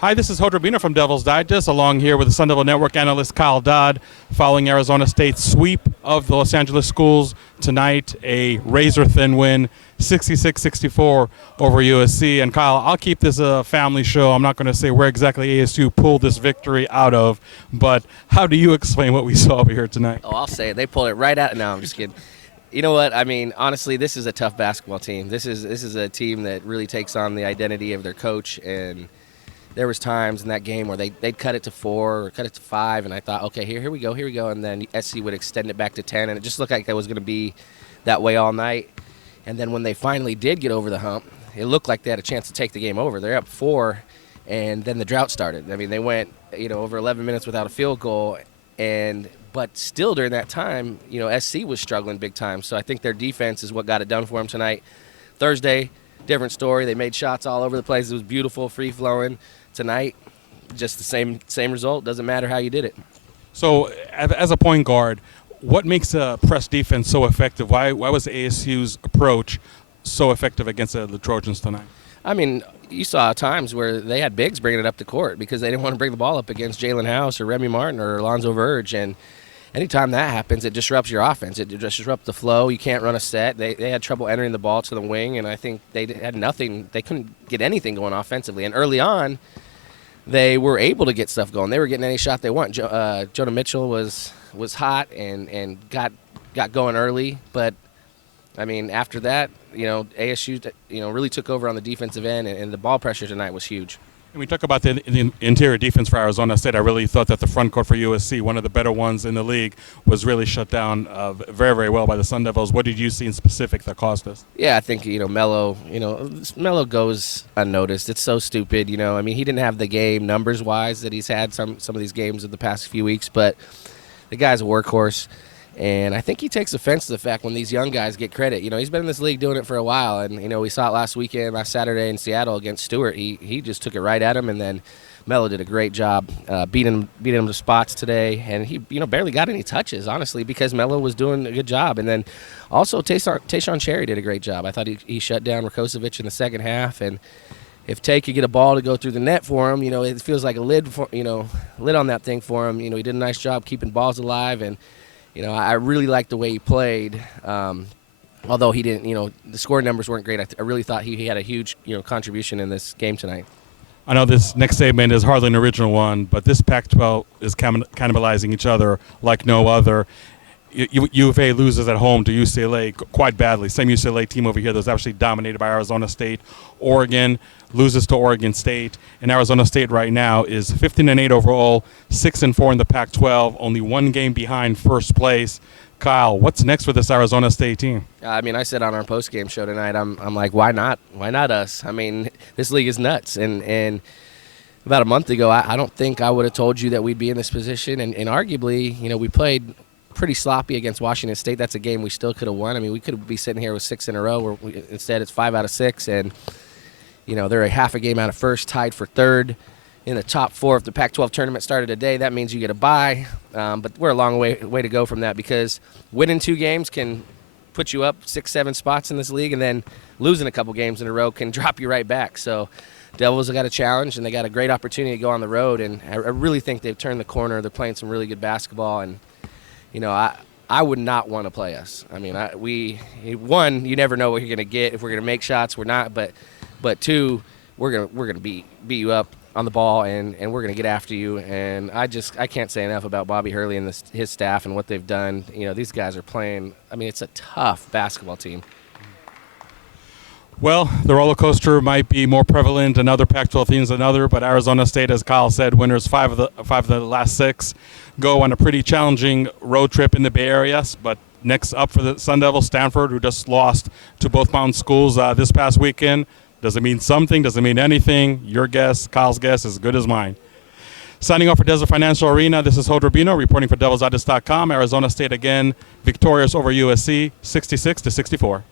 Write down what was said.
Hi, this is Hodrobino from Devil's Digest, along here with the Sun Devil Network analyst Kyle Dodd, following Arizona State's sweep of the Los Angeles schools tonight, a razor-thin win, 66-64 over USC. And Kyle, I'll keep this a family show. I'm not going to say where exactly ASU pulled this victory out of, but how do you explain what we saw over here tonight? Oh, I'll say it. They pulled it right out. No, I'm just kidding. You know what? I mean, honestly, this is a tough basketball team. This is a team that really takes on the identity of their coach, and there was times in that game where they'd cut it to 4 or cut it to 5, and I thought, okay, here we go, and then SC would extend it back to 10, and it just looked like that was going to be that way all night. And then when they finally did get over the hump, it looked like they had a chance to take the game over. They're up 4, and then the drought started. I mean, they went, over 11 minutes without a field goal, but still during that time, SC was struggling big time. So I think their defense is what got it done for them tonight. Thursday, different story. They made shots all over the place. It was beautiful, free-flowing. Tonight, just the same result. Doesn't matter how you did it. So as a point guard, what makes a press defense so effective? Why was ASU's approach so effective against the Trojans tonight? I mean, you saw times where they had bigs bringing it up the court because they didn't want to bring the ball up against Jalen House or Remy Martin or Alonzo Verge. And anytime that happens, it disrupts your offense. It disrupts the flow. You can't run a set. They had trouble entering the ball to the wing, and I think they had nothing. They couldn't get anything going offensively. And early on, they were able to get stuff going. They were getting any shot they want. Jonah Mitchell was hot and got going early. But, I mean, after that, ASU, really took over on the defensive end, and the ball pressure tonight was huge. And we talk about the interior defense for Arizona State. I really thought that the front court for USC, one of the better ones in the league, was really shut down very, very well by the Sun Devils. What did you see in specific that caused this? Yeah, I think, Melo goes unnoticed. It's so stupid, I mean, he didn't have the game numbers-wise that he's had some of these games in the past few weeks, but the guy's a workhorse. And I think he takes offense to the fact when these young guys get credit. He's been in this league doing it for a while. And, we saw it last Saturday in Seattle against Stewart. He just took it right at him. And then Melo did a great job beating him to spots today. And he, barely got any touches, honestly, because Melo was doing a good job. And then also Tayshaun Cherry did a great job. I thought he shut down Rakocevic in the second half. And if Tay could get a ball to go through the net for him, it feels like a lid on that thing for him. He did a nice job keeping balls alive. And I really liked the way he played. Although he didn't, the scoring numbers weren't great. I really thought he had a huge, contribution in this game tonight. I know this next statement is hardly an original one, but this Pac-12 is cannibalizing each other like no other. U of A loses at home to UCLA quite badly. Same UCLA team over here that was actually dominated by Arizona State. Oregon loses to Oregon State, and Arizona State right now is 15-8 overall, 6-4 in the Pac-12, only one game behind first place. Kyle, what's next for this Arizona State team? I mean, I said on our post-game show tonight, I'm like, why not? Why not us? I mean, this league is nuts, and about a month ago, I don't think I would have told you that we'd be in this position, and arguably, we played pretty sloppy against Washington State. That's a game we still could have won. I mean, we could be sitting here with 6 in a row. Instead, it's 5 out of 6, and they're a half a game out of first, tied for third in the top 4. If the Pac-12 tournament started today, that means you get a bye. But we're a long way to go from that because winning 2 games can put you up 6-7 spots in this league, and then losing a couple games in a row can drop you right back. So Devils have got a challenge, and they got a great opportunity to go on the road, and I really think they've turned the corner. They're playing some really good basketball, and I would not want to play us. I mean, one, you never know what you're going to get. If we're going to make shots, we're not. But 2, we're gonna beat you up on the ball, and we're gonna get after you. And I can't say enough about Bobby Hurley and his staff and what they've done. These guys are playing. I mean, it's a tough basketball team. Well, the roller coaster might be more prevalent in other Pac-12 teams than other, but Arizona State, as Kyle said, winners 5 of the last 6, go on a pretty challenging road trip in the Bay Area. But next up for the Sun Devils, Stanford, who just lost to both mountain schools this past weekend. Does it mean something? Does it mean anything? Your guess, Kyle's guess, is as good as mine. Signing off for Desert Financial Arena, this is Hodrobino reporting for DevilsDigest.com. Arizona State again victorious over USC, 66-64.